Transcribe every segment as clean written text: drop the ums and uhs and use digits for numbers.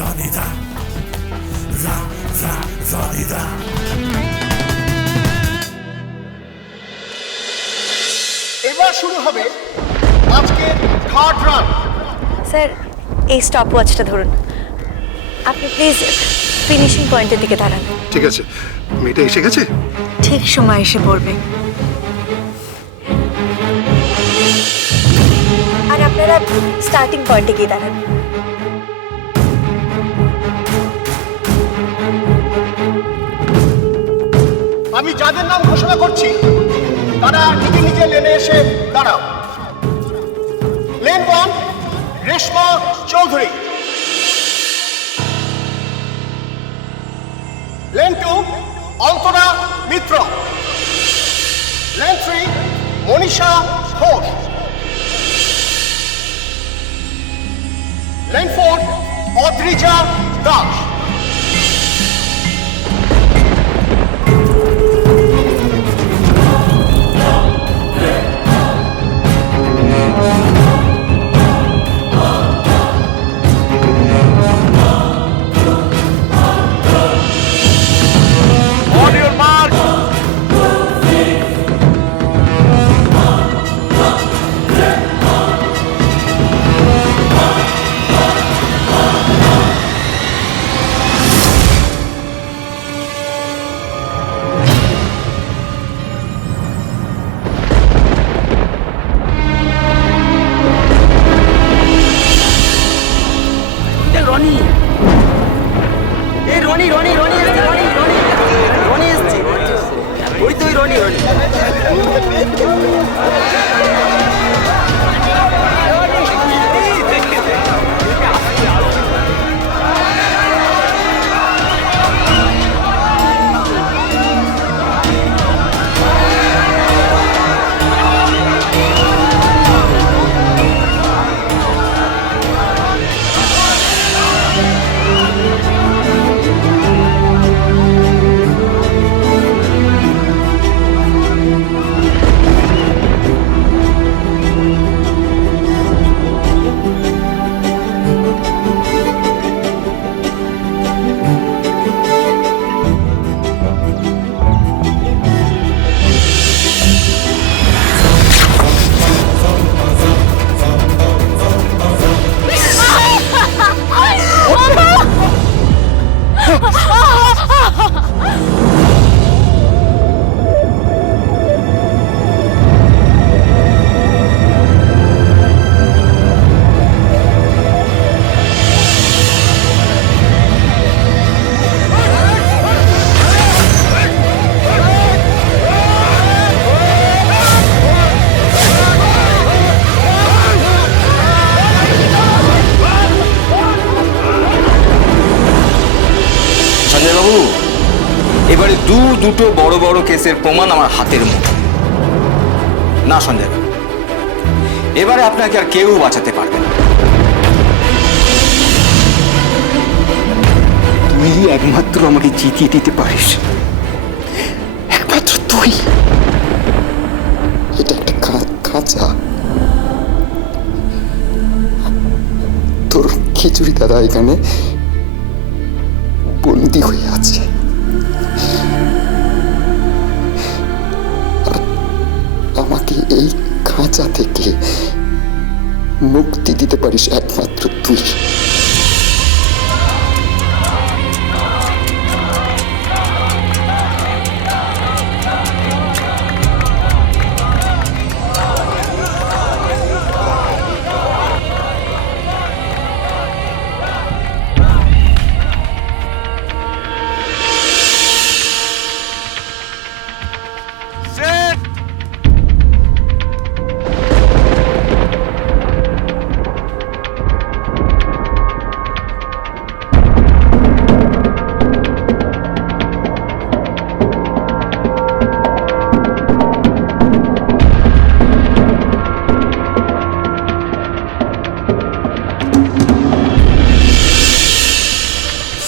রনিদা রনিদা। এবার শুরু হবে আজকের থার্ড রান। স্যার এই স্টপ ওয়াচটা ধরুন, আপনি প্লিজ ফিনিশিং পয়েন্টের দিকে দাঁড়ান। ঠিক আছে, মেয়েটা এসে গেছে। ঠিক সময় এসে পড়বে। আর আপনারা স্টার্টিং পয়েন্টে গিয়ে দাঁড়ান। আমি যাদের নাম ঘোষণা করছি তারা নিজে নিজে লেনে এসে দাঁড়াও। লেন 1 রেশমা চৌধুরী, লেন 2 অন্তরা মিত্র, লেন 3 মনীষা ঘোষ, লেন 4 অদ্রিজা দাস। রনি এই রনি রনি রনি এসছে, রনি রনি রনি এসছে, ওই তো ওই রনি রনি। সঞ্জয়বাবু, এবারে দুটো বড় বড় কেসের প্রমাণ আমার হাতের মুঠো। না সঞ্জয়বাবু, এবারে আপনাকে আর কেউ বাঁচাতে পারবে না। তুই একমাত্র আমাকে জিতিয়ে দিতে পারিস, একমাত্র তুই। এটা একটা খাঁচা, তোর খিচুড়ি দাদা এখানে বন্দি হয়ে আছে। আর আমাকে এই খাঁচা থেকে মুক্তি দিতে পারিস একমাত্র তুই।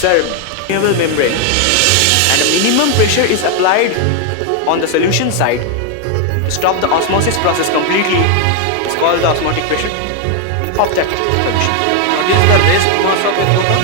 Sir, permeable membrane and a minimum pressure is applied on the solution side to stop the osmosis process completely. It's called the osmotic pressure of that solution. What is the rest mass of a proton?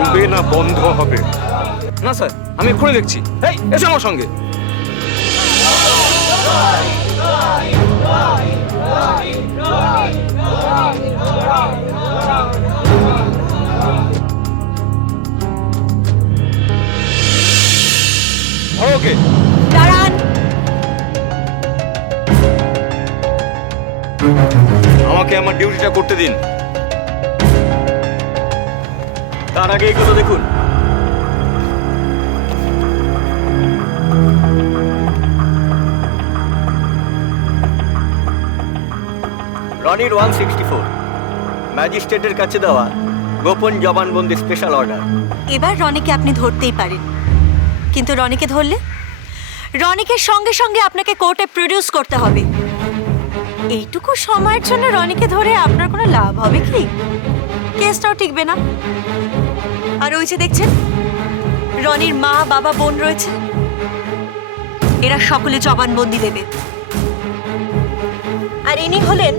চলবে না বন্ধ হবে? না sir, আমি এক্ষুনি দেখছি। এই এসো আমার সঙ্গে। ওকে, দাঁড়ান। আমাকে আমার ডিউটিটা করতে দিন। তার আগে এগুলো দেখুন। রনির 164 ম্যাজিস্ট্রেটের কাছে দেওয়া গোপন জবানবন্দি স্পেশাল অর্ডার। এবার রনিকে আপনি ধরতেই পারেন, কিন্তু রনিকে ধরলে রনিকে সঙ্গে সঙ্গে আপনাকে কোর্টে প্রডিউস করতে হবে। এইটুকু সময়ের জন্য রনিকে ধরে আপনার কোনো লাভ হবে কি? কেসটাও টিকবে না। আর ওই যে দেখছেন রনির মা, বাবা, বোন রয়েছে, এরা সকলে জবানবন্দি দেবে। আর ইনি হলেন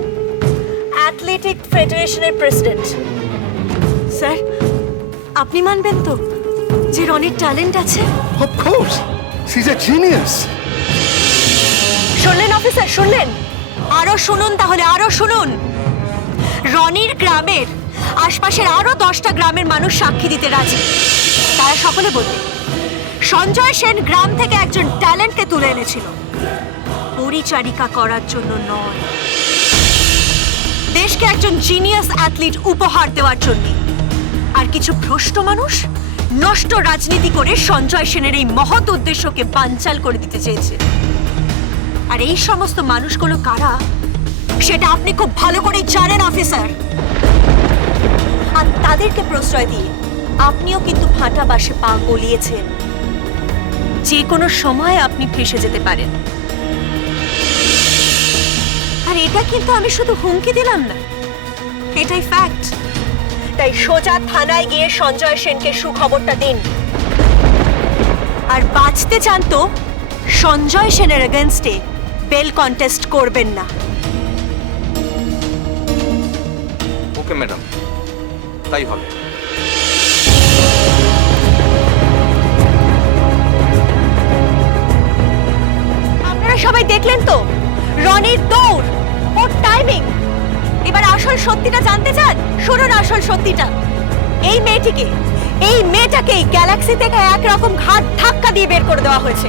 অ্যাথলেটিক ফেডারেশনের প্রেসিডেন্ট। স্যার, আপনি মানবেন তো যে রনির ট্যালেন্ট আছে? Of course, she's a genius. শুনলেন অফিসার, শুনলেন? আরো শুনুন, তাহলে আরো শুনুন। রনির গ্রামের আশপাশের আরো 10টা গ্রামের মানুষ সাক্ষী দিতে রাজি। তারা সকলে বলবে সঞ্জয় সেন গ্রাম থেকে একজন ট্যালেন্টকে তুলে এনেছিল, পরিচারিকা করার জন্য নয়, দেশকে একজন জিনিয়াস অ্যাথলিট উপহার দেওয়ার জন্য। আর কিছু ভ্রষ্ট মানুষ নষ্ট রাজনীতি করে সঞ্জয় সেনের এই মহৎ উদ্দেশ্যকে বানচাল করে দিতে চেয়েছে। আর এই সমস্ত মানুষগুলো কারা সেটা আপনি খুব ভালো করে জানেন অফিসার। আর তাদেরকে প্রশ্রয় দিয়ে আপনিও কিন্তু ফাটা বাসে পা গলিয়েছেন। যে কোনো সময় আপনি ফেঁসে যেতে পারেন। আর এটা কিন্তু আমি শুধু হুমকি দিলাম না, এটাই ফ্যাক্ট। তাই সোজা থানায় গিয়ে সঞ্জয় সেনকে সুখবরটা দিন। আর বাঁচতে চান তো সঞ্জয় সেনের এগেনস্টে বেল কন্টেস্ট করবেন না। ওকে ম্যাডাম, তাই হবে। আপনারা সবাই দেখলেন তো রনির দৌড়, ওর টাইমিং। এবার আসল সত্যিটা জানতে চান? শুনুন আসল সত্যিটা। এই মেয়েটাকে গ্যালাক্সি থেকে একরকম ঘাট ধাক্কা দিয়ে বের করে দেওয়া হয়েছে।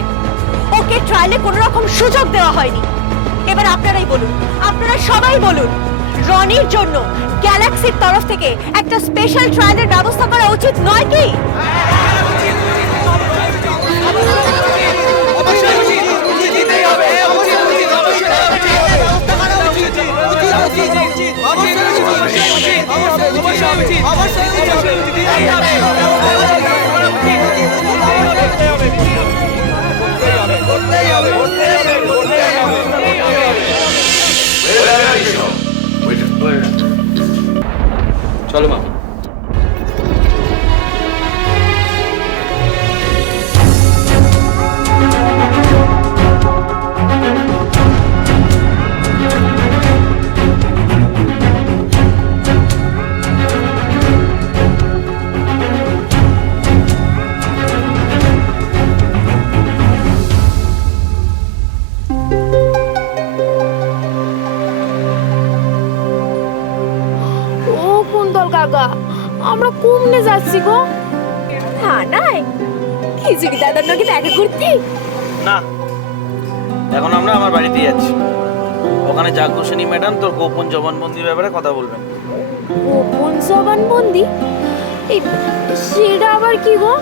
ওকে ট্রায়ালে কোনো রকম সুযোগ দেওয়া হয়নি। এবার আপনারাই বলুন, আপনারা সবাই বলুন, রনির জন্য গ্যালাক্সির তরফ থেকে একটা স্পেশাল ট্রায়ালের ব্যবস্থা করা উচিত নয় কি? চলো মা। কাকা, আমরা কমনে যাচ্ছি গো? থানায় খিচুড়ি দাদার নাকি দেখা করতে? না, এখন আমরা আমার বাড়িতে যাচ্ছি। ওখানে জাগ্রসেনী ম্যাডাম তোর গোপন জবানবন্দির ব্যাপারে কথা বলবেন। গোপন জবানবন্দি? সেটা আবার কি গো?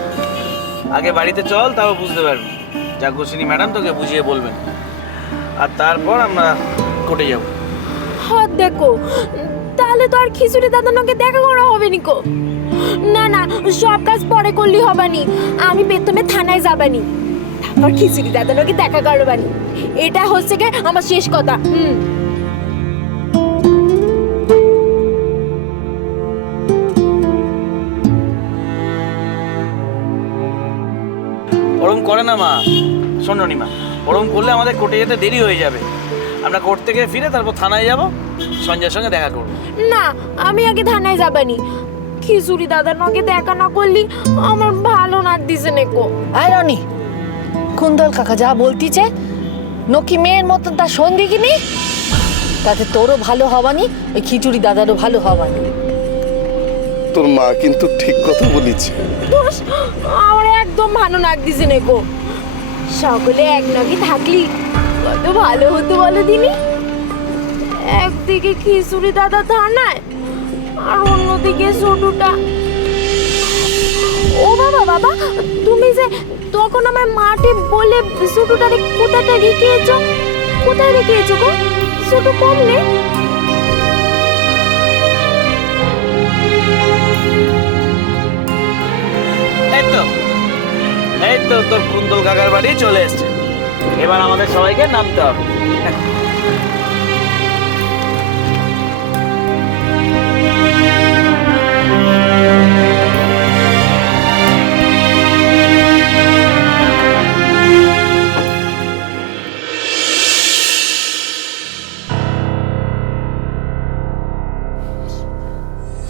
আগে বাড়িতে চল, তাও বুঝতে পারবি। জাগ্রসেনী ম্যাডাম তোকে বুঝিয়ে বলবেন, আর তারপর আমরা কোর্টে যাব। হাত দেখো, তাহলে তো আর খিচুড়ি দাদার নাকি দেখা করা হবে নিকো। না না, সব কাজ পরে করলি হবানি। আমি প্রথমে থানায় যাবানি, তারপর খিচুড়ি দাদার নাকি দেখা করবানি। এটা হচ্ছে কি আমার শেষ কথা। ওরম করে না মা, শোন রনিমা, ওরম করলে আমাদের কোর্টে যেতে দেরি হয়ে যাবে। আমরা কোর্ট থেকে ফিরে তারপর থানায় যাব, সঞ্জয়ের সঙ্গে দেখা করব। না, আমি আগে থানায় যাবানি, খিচুড়ি দাদার নগে দেখা না করলি আমার ভালো লাগতেছে নেকো। আয় রনি, কুন্দল কাকা যা বলতিছে নকি মেয়ের মতন তার সন্ধি কিনি, তাতে তোরও ভালো হবানি, ওই খিচুড়ি দাদারও ভালো হবানি। তোর মা কিন্তু ঠিক কথা বলেছে। দোষ আমার একদম ভালো লাগতেছে নেকো। সকলে এক নগে থাকলি কত ভালো হতো বলো দিনি। একদিকে খিচুড়ি দাদা থানায় আর অন্যদিকে ছোটুটা। ও বাবা বাবা, তুমি যে তখন আমার মাঠে বলে ছোটুটারে কোথায় রেখে এসো, কোথায় রেখে এসো গো? ছোট কম নে। এই তো তোর কুন্দল কাকার বাড়ি চলে এসছে। এবার আমাদের সবাইকে নামতে হবে।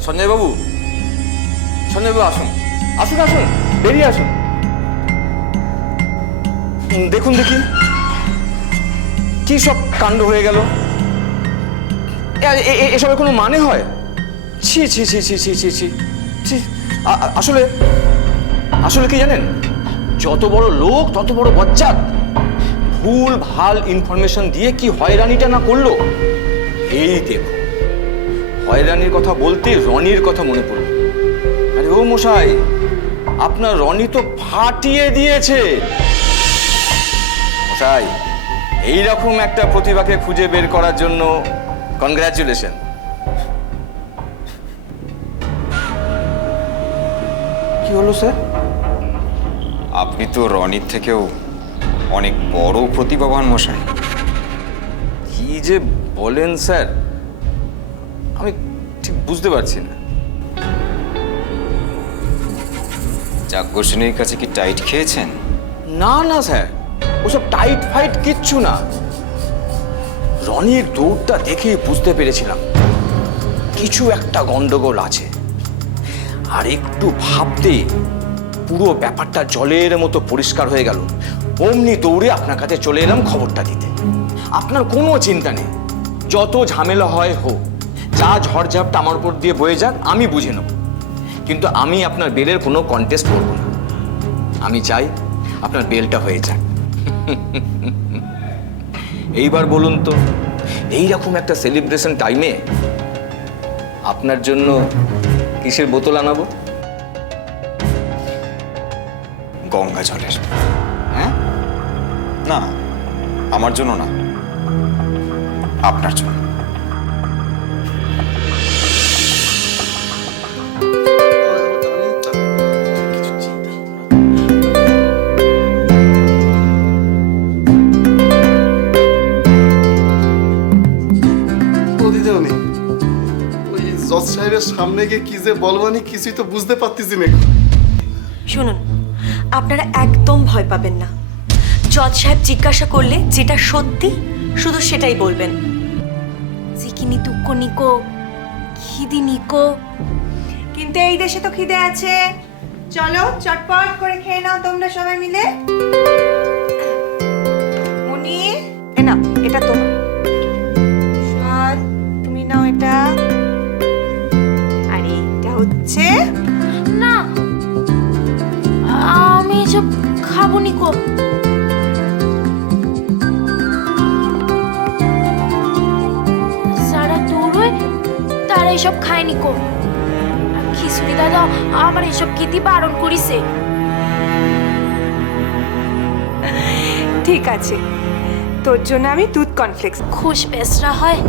সঞ্জয় বাবু, সঞ্জয় বাবু আসুন, আসুন আসুন, বেরিয়ে আসুন। দেখুন দেখি কি সব কাণ্ড হয়ে গেল। এসবের কোনো মানে হয়? ছি ছি ছি ছি ছি ছি ছি ছি। আসলে আসলে কি জানেন, যত বড় লোক তত বড় বজ্জাত। ভুল ভাল ইনফরমেশন দিয়ে কি হয়রানিটা না করলো। এই দেখো, হয়রানির কথা বলতে রনির কথা মনে পড়ল। আরে ও মশাই, আপনার রনি তো ফাটিয়ে দিয়েছে। মশাই, এইরকম একটা প্রতিভাকে খুঁজে বের করার জন্য কনগ্রাচুলেশন। কি হলো স্যার? আপনি তো রনির থেকেও অনেক বড় প্রতিভাবান মশাই। কি যে বলেন স্যার, আমি ঠিক বুঝতে পারছি না। যাজ্ঞসেনীর কাছে কি টাইট খেয়েছেন? না না স্যার, ওসব টাইট ফাইট কিচ্ছু না। রনির দৌড়টা দেখে বুঝতে পেরেছিলাম কিছু একটা গন্ডগোল আছে। আর একটু ভাবতে পুরো ব্যাপারটা জলের মতো পরিষ্কার হয়ে গেল। অমনি দৌড়ে আপনার কাছে চলে এলাম খবরটা দিতে। আপনার কোনো চিন্তা নেই, যত ঝামেলা হয় হোক, যা ঝড়ঝাপটা আমার উপর দিয়ে বয়ে যাক, আমি বুঝে নেব। কিন্তু আমি আপনার বেলের কোনো কন্টেস্ট করব না। আমি চাই আপনার বেলটা হয়ে যাক। এইবার বলুন তো, এইরকম একটা সেলিব্রেশন টাইমে আপনার জন্য কিসের বোতল আনাবো? গঙ্গা জলের। হ্যাঁ? না, আমার জন্য না, আপনার জন্য। ওই জজ সাহেবের সামনে গিয়ে কি যে বলবানি কিছুই তো বুঝতে পারতেছি না। শুনুন, আপনারা একদম ভয় পাবেন না। জজ সাহেব জিজ্ঞাসা করলে যেটা সত্যি শুধু সেটাই বলবেন। চিকিনি দুঃখ নিকো, খিদি নিকো। কিন্তু এই দেশে তো খিদে আছে। চলো চটপট করে খেয়ে নাও তোমরা সবাই মিলে। মনি, এ নাও, এটা তোমার। চল, তুমি নাও এটা। আর এইটা হচ্ছে। না, আমি এসব খাবো নিকো। যারা দৌড়োয় তারা এসব খায় নিকো। খিচুড়ি দাদা আমার এসব খেতে বারণ করিছে। ঠিক আছে, তোর জন্য আমি দুধ কর্নফ্লেক্স। খুশ বেসরা হয়।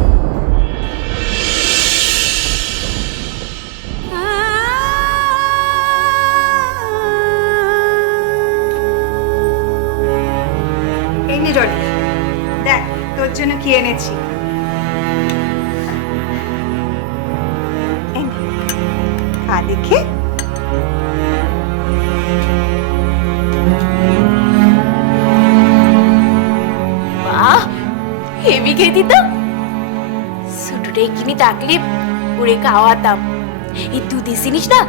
এই নে রনি, দেখ তোর জন্য কি এনেছি। এই নে, খা দেখে। বাহ, হেভি খেয়ে দিতাম। ছোটটাই কিনি থাকলে পুরে খাওয়াতাম। এই দুধের জিনিস না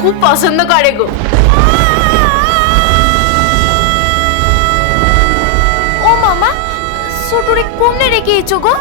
খুব পছন্দ করে গো। ও মামা ছোটরে কমনে রেখে এসো গো।